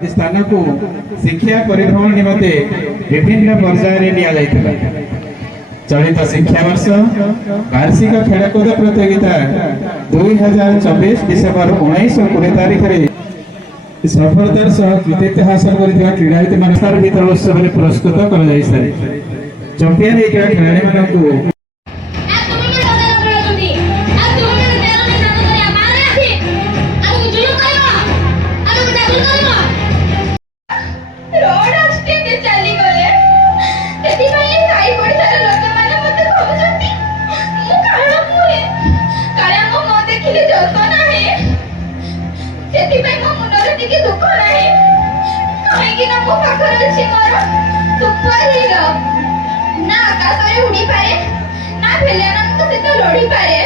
स्थान को शिक्षा परिभ्रमण निमंते विभिन्न पर्याय नि चलित शिक्षा वर्ष वार्षिक खेलकूद प्रतियोगिता 2024 डिसेम्बर 19 और 20 तारीख में सफलतार सह कृतित्व हासिल कर क्रीड़ावित मान वितरण उत्सव में पुरस्कृत कर चैंपियन खिलाड़ी मान ना आकाश उड़ी पारे ना भेलियानंद सहित लड़ी पारे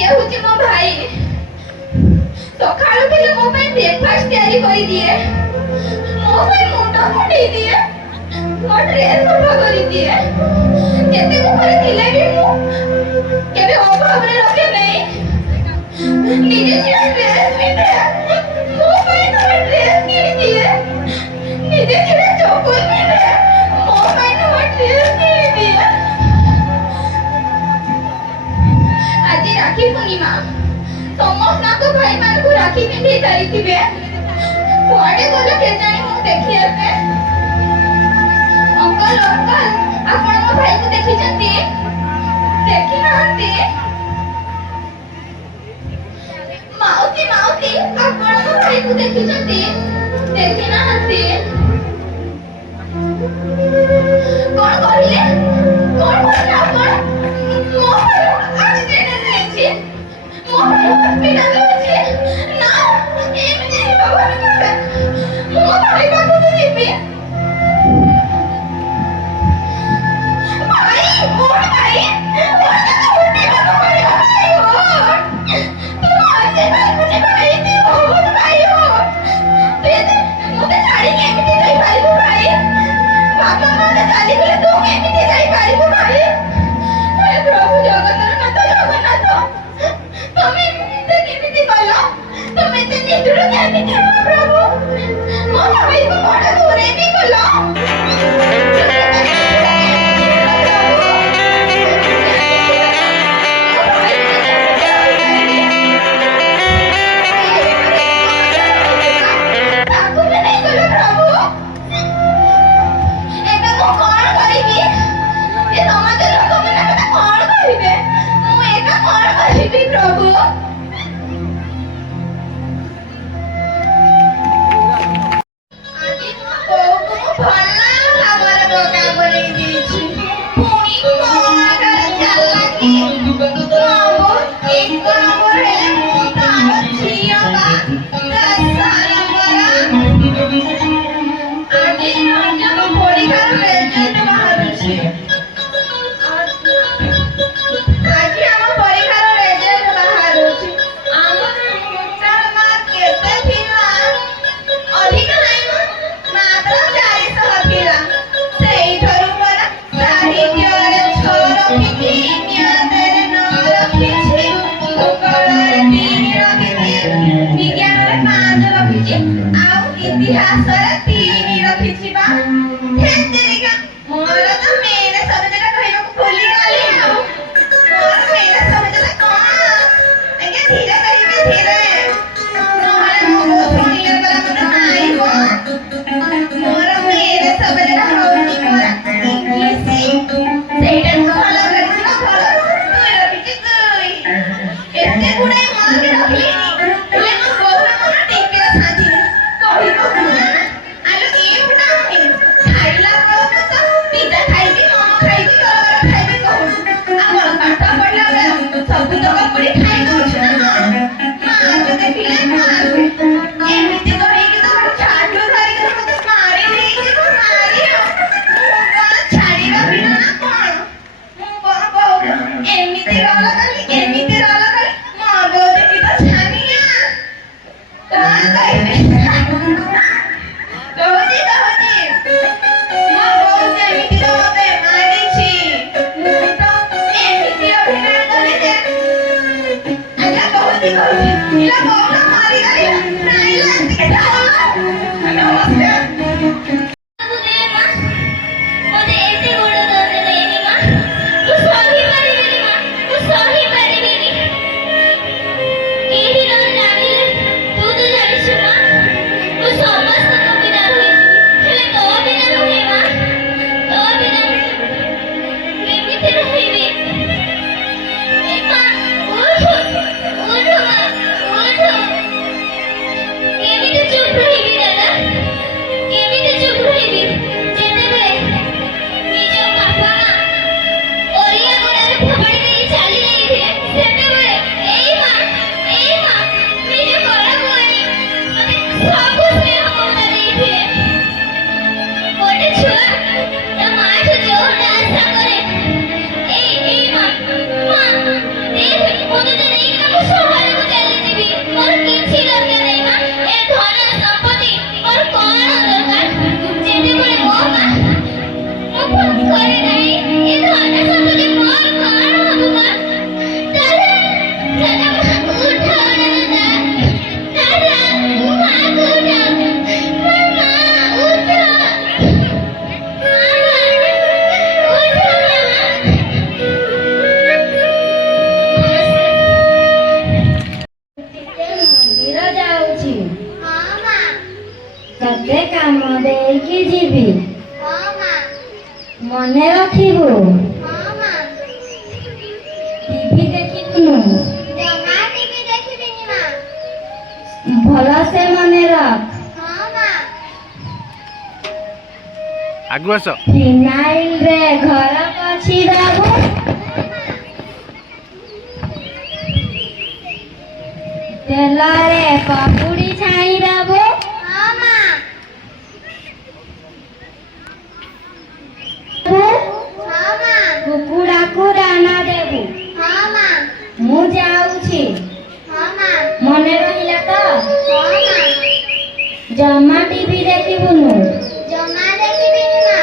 ये होची मो भाई सकाळु पहिले मो ପାଇଁ ब्रेकफास्ट तयारी करि दिए मो ପାଇଁ मुंडा फुंडी दिए मो ड्रेस सफा करि दिए जेते को करे थिले भी मो केबे अभाव रे रखे नहीं निजे छिड़ा ड्रेस पिंधे मो ପାଇଁ तो ड्रेस किनि दिए निजे छिड़ा चप्पल पिंधे मो ପାଇଁ तो ड्रेस किनि दिए आज राखी पूर्णिमा समस्त को भाई मान को राखी पिंधे सारिथिबे कोडे कोले के जाई मु देखि आते अंकल आपण मो भाई को देखि जंती देखि नांती माउती आपण मो भाई को देखि जंती देखि नांती कोन कहले आपण मो आज देने जाईछि मो बिना दोछे ना एमती भगवान करे मो भाई बाबू को जीबी भाई मोर भाई मोर तो उठी बाबू करे भाई हो तू आते भाई ती मोर भाई हो ते मोते साड़ी के एमती जाई पारिबो भाई बाबा माने चाली गले तू एमती जाई पारिबो भाई हे प्रभु जगन्नाथ তুমি কেমিতি কইলো তুমি তে নিদুর কেমিতি প্রভু মো ভাই কো বড় দূরে নি কইলো इतिहास तीन रखी मोर तो मेरे सब्जेक्ट कहबो भूली गली मोर मेरे सब्जेक्ट कौन आगे धीरे करिवे धीरे नहले मो सुनिए वाला मन आइबो मोर मेरे सब्जेक्ट होनी मोर इंग्लिश सेटा भलो करिना भलो ଦେଖିବୁ? ହଁ ମା। ଟିଭି ଦେଖିବୁନୁ? ଜମା ଟିଭି ଦେଖିବିନି ମା। ଭଲସେ ମନେ ରଖ। ହଁ ମା। ଆଗୁ ଆସ। ଫିନାଇଲରେ ଘର ପୋଛିଦବୁ। ତେଲରେ ପକୁଡ଼ି ଛାଣିଦବୁ। ହଁ ମା। ହଁ ମା। କୁକୁଡ଼ାକୁ ଦାନା ଦେବୁ। ହଁ ମା। ମୁଁ ଯାଉଛି। ହଁ ମା। ମନେ ରହିଲା ତ? ହଁ ମା। ଜମା ଟିଭି ଦେଖିବୁନୁ। ଜମା ଦେଖିବିନି ମା।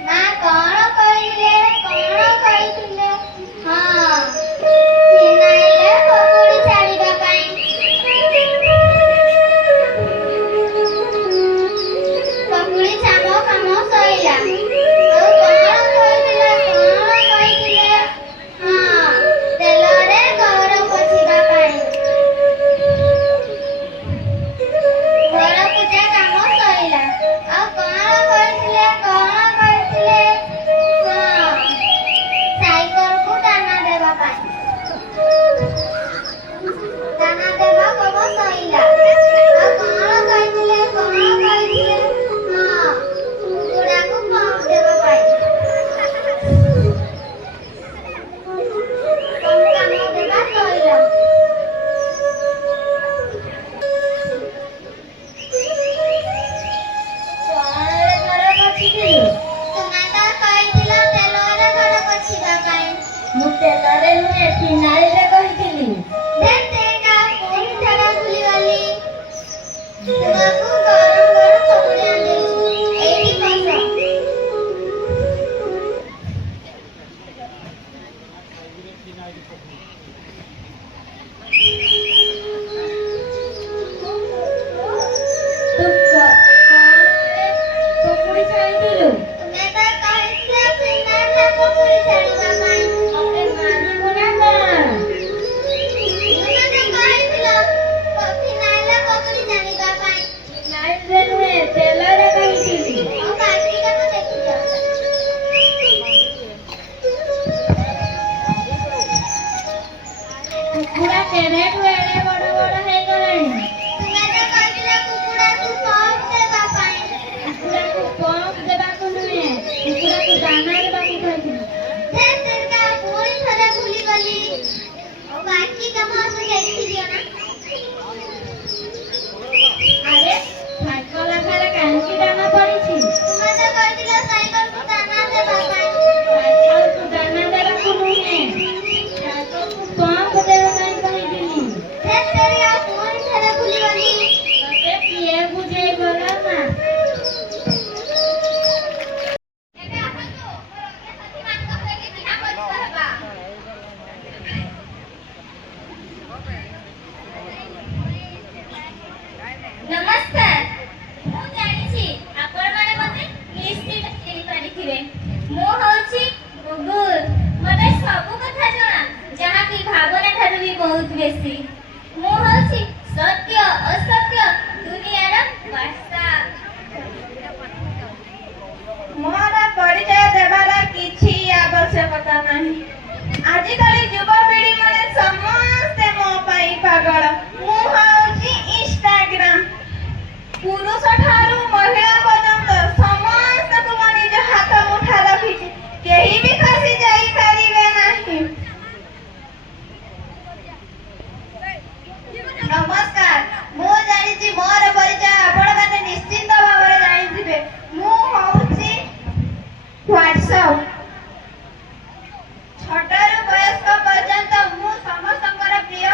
ମା କଣ କହିଲେ? କଣ କହିଥିଲେ? ହଁ, ଫିନାଇଲରେ ପକୁଡ଼ି ଛାଡ଼ିବା ପାଇଁ। ପକୁଡ଼ି ଛାମ କାମ ସଇଲା। ଆଉ କଣ କହିଥିଲେ? କଣ କହିଥିଲେ? ହଁ, ତେଲରେ ଘର ପୋଛିବା ପାଇଁ। ଘର ପୂଜା କାମ ସଇଲା। ଆଉ କଣ କହିଥିଲେ? କଣ କହିଥିଲେ? ହଁ, ସାଇକେଲକୁ ଦାନା ଦେବା ପାଇଁ। ଦାନା ଦେବା କାମ ସଇଲା। ଆଉ କଣ କହିଥିଲେ? କଣ କହିଥିଲେ? ହଁ, କୁକୁଡ଼ାକୁ ପମ୍ପ ଦେବା ପାଇଁ। ପମ୍ପ କାମ ଦେବା ସଇଲା। କଣରେ ଘର ପୋଛିଥିଲୁ? ତୁମେ ତ କହିଥିଲ ତେଲରେ ଘର ପୋଛିବା ପାଇଁ। ମୁଁ ତେଲରେ ନୁହେଁ ଫିନାଇଲରେ କହିଥିଲି। ଧେତ୍ ତେରିକା, ପୁଣି ଥରେ ଭୁଲିଗଲି। ତୁମକୁ ଗରମ ଗରମ ପକୁଡ଼ି ଆଣିଦେଇଛି। ଏଇଠି ବସ। ତୁ କଣରେ ପକୁଡ଼ି ଛାଣିଥିଲୁ? ତୁମେ ତ କହିଥିଲ ଫିନାଇଲରେ ପକୁଡ଼ି ଛାଡ଼ିବା ପାଇଁ। ମତେ ମାନିବୁ ନା କଣ? ତୁମେ ତ କହିଥିଲ ଫିନାଇଲରେ ପକୁଡ଼ି ଛାଣିବା ପାଇଁ। ଫିନାଇଲରେ ନୁହେଁ ତେଲରେ କହିଥିଲି। ଆଉ ବାକି କାମ ଦେଖିଛ। କୁକୁଡ଼ା କେବେଠୁ ଏଡ଼େ ବଡ଼ ବଡ଼ ହେଇଗଲାଣି। ତୁମେ ତ କହିଥିଲ କୁକୁଡ଼ାକୁ ପମ୍ପ ଦେବା ପାଇଁ। କୁକୁଡ଼ାକୁ ପମ୍ପ ଦେବାକୁ ନୁହେଁ କୁକୁଡ଼ାକୁ ଦାନା ଦେବାକୁ କହିଥିଲି। ଧେତ୍ ତେରିକା, ପୁଣି ଥରେ ଭୁଲିଗଲି। ଆଉ ବାକି କାମ ଆସି ଦେଖିଦିଅ ନା। ଆରେ ସାଇକେଲ ଆଗରେ କାହିଁକି ଦାନା ପଡ଼ିଛି? ତୁମେ ତ କହିଥିଲ ସାଇକେଲକୁ ଦାନା ଦେବା ପାଇଁ। ସାଇକେଲକୁ ଦାନା ଦେବାକୁ ନୁହେଁ ସାଇକେଲକୁ ପମ୍ପ ଦେବା ପାଇଁ କହିଥିଲି। ଧେତ୍ ତେରିକା, ପୁଣି ଥରେ ଭୁଲିଗଲି। ତତେ କିଏ ବୁଝେଇଗଲା ମା? ଏବେ ଆସନ୍ତୁ, ମୋର ଅନ୍ୟ ସାଥୀମାନଙ୍କ ସହିତ ଚିହ୍ନା ପରିଚୟ ହେବା। ନମସ୍କାର। ମୁଁ ଜାଣିଛି ଆପଣମାନେ ମୋତେ ନିଶ୍ଚିତ ଚିହ୍ନି ପାରିଥିବେ। ମୁଁ ହେଉଛି ଗୁଗୁଲ। ମୋତେ ସବୁ କଥା ଜଣା, ଯାହାକି ଭାବନା ଠାରୁ ବି ବହୁତ ବେଶୀ। ମୁଁ ହେଉଛି ସତ୍ୟ ଅସତ୍ୟ ଦୁନିଆର ବାର୍ତ୍ତା। ମୋର ପରିଚୟ ଦେବାର କିଛି ଆବଶ୍ୟକତା ନାହିଁ। ଆଜିକାଲି ଯୁବପିଢ଼ି ମାନେ ସମସ୍ତେ ମୋ ପାଇଁ ପାଗଳ। ମୁଁ ହେଉଛି ଇନଷ୍ଟାଗ୍ରାମ। ପୁରୁଷ ଠାରୁ ମହିଳା ପର୍ଯ୍ୟନ୍ତ ସମସ୍ତଙ୍କୁ ମୋ ନିଜ ହାତ ମୁଠା ରଖିଛି। କେହି ବି ଖସି ଯାଇପାରିବେ ନାହିଁ। ନମସ୍କାର। ମୁଁ ଜାଣିଛି ମୋର ପରିଚୟ ଆପଣମାନେ ନିଶ୍ଚିନ୍ତ ଭାବରେ ଜାଣିଥିବେ। ମୁଁ ହେଉଛି ହ୍ୱାଟ୍ସଆପ୍। ଛୋଟରୁ ବୟସ୍କ ପର୍ଯ୍ୟନ୍ତ ମୁଁ ସମସ୍ତଙ୍କର ପ୍ରିୟ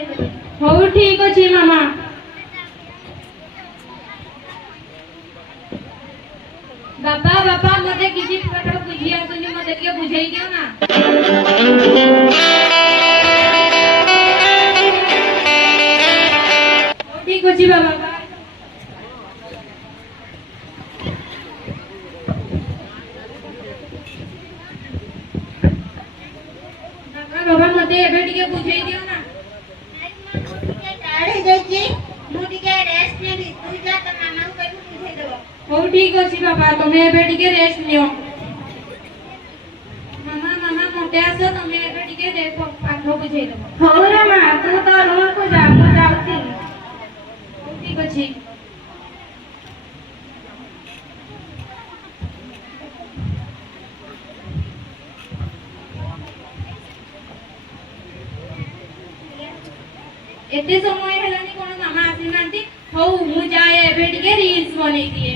ବୁଝେଇଦେବି। ହଉ ଠିକ ଅଛି ମାମା। ବାପା ବାପା ମତେ କିଛି ପାଠ ବୁଝି ଆସୁନି, ମତେ ଟିକେ ବୁଝେଇ ଦିଅ ନା। ହଉ ଠିକ ଅଛି ବାବା। ବାବା ମତେ ଏବେ ଟିକେ ବୁଝେଇ ଦିଅ ନା। ହଉ ଠିକ ଅଛି ବାବା, ତମେ ଏବେ ଟିକେ ରେଷ୍ଟ ନିଅ। ମାମା ମାମା ମତେ ଆସ, ତମେ ଏବେ ଟିକେ ପାଠ ବୁଝେଇ ଦବ। ହଉ ରେ ମା, ତୁ ତ ରୁମକୁ ଯା, ମୁଁ ଯାଉଛି। ହଉ ଠିକ ଅଛି। ଏତେ ସମୟ ହେଲାନି କଣ ମାମା ଆସିନାହାନ୍ତି? ହଉ ମୁଁ ଯାଏ ଏବେ ଟିକେ ରିଲ୍ସ ବନେଇ ଦିଏ।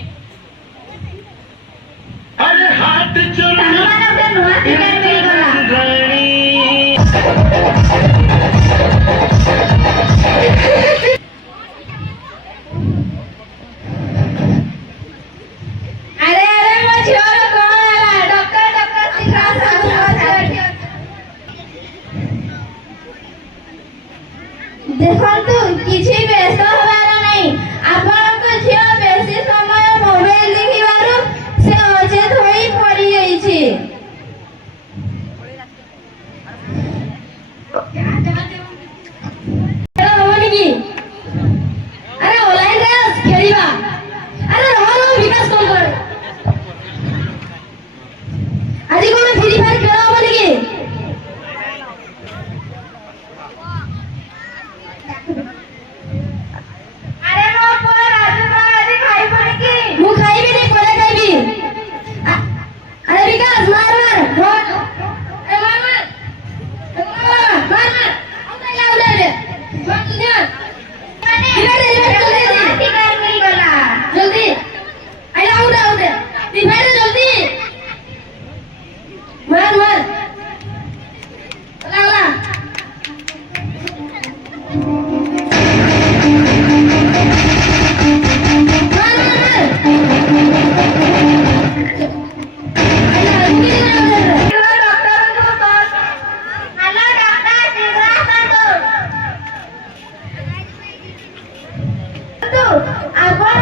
ସାଙ୍ଗମାନେ ଗୋଟେ ନୂଆ ଶିକାର ମିଳିଗଲା। ଆରେ ଆରେ ମୋ ଝିଅର କଣ ହେଲା? ଡକ୍ଟର ଡକ୍ଟର ଶୀଘ୍ର ଆସ, ମୋ ଝିଅ ଏଠି ଅଛି। ଦେଖନ୍ତୁ, କିଛି ବ୍ୟସ୍ତ ହେବାର ନାହିଁ। ଆପଣଙ୍କ ଝିଅ ବେଶୀ ସମୟ ମୋବାଇଲ ଦେଖିବାରୁ ସେ ଅଚେତ ହୋଇ ପଡ଼ିଯାଇଛି। ଖେଳ ହବନି କି? ଆରେ ଅନଲାଇନ ରେ ଖେଳିବା। ଆରେ ରହ ବିକାଶ କଲ୍ କର। ଆଜି କଣ ଫ୍ରି ଫାୟାର ଖେଳ ହବନି କି? ଆରେ ମୋ ପୁଅ ରାଜୁ କଣ ଆଜି ଖାଇବନି କି? ମୁଁ ଖାଇବିନି, ପରେ ଖାଇବି। ଆରେ ବିକାଶ ମାର ମାର। ଏ ମାର ମାର। ମାର ମାର। Out out. ମାର ଜଲ୍ଦି ମାର। ଶିକାର ମିଳିଗଲା। ଜଲ୍ଦି ଆଇଲା, ଆଉଟ ଆଉଟ। ରିଭାଇଡ ଜଲ୍ଦି ମାର ମାର। ଓଲା ଓଲା। ମାର ମାର ମାର। ଆଇଲା, ଏମିତି କଣ ହଉଚି? ଡକ୍ଟରଙ୍କୁ କଲ୍। ହ୍ୟାଲୋ ଡକ୍ଟର, ଶୀଘ୍ର ଆସନ୍ତୁ। ଆପଣ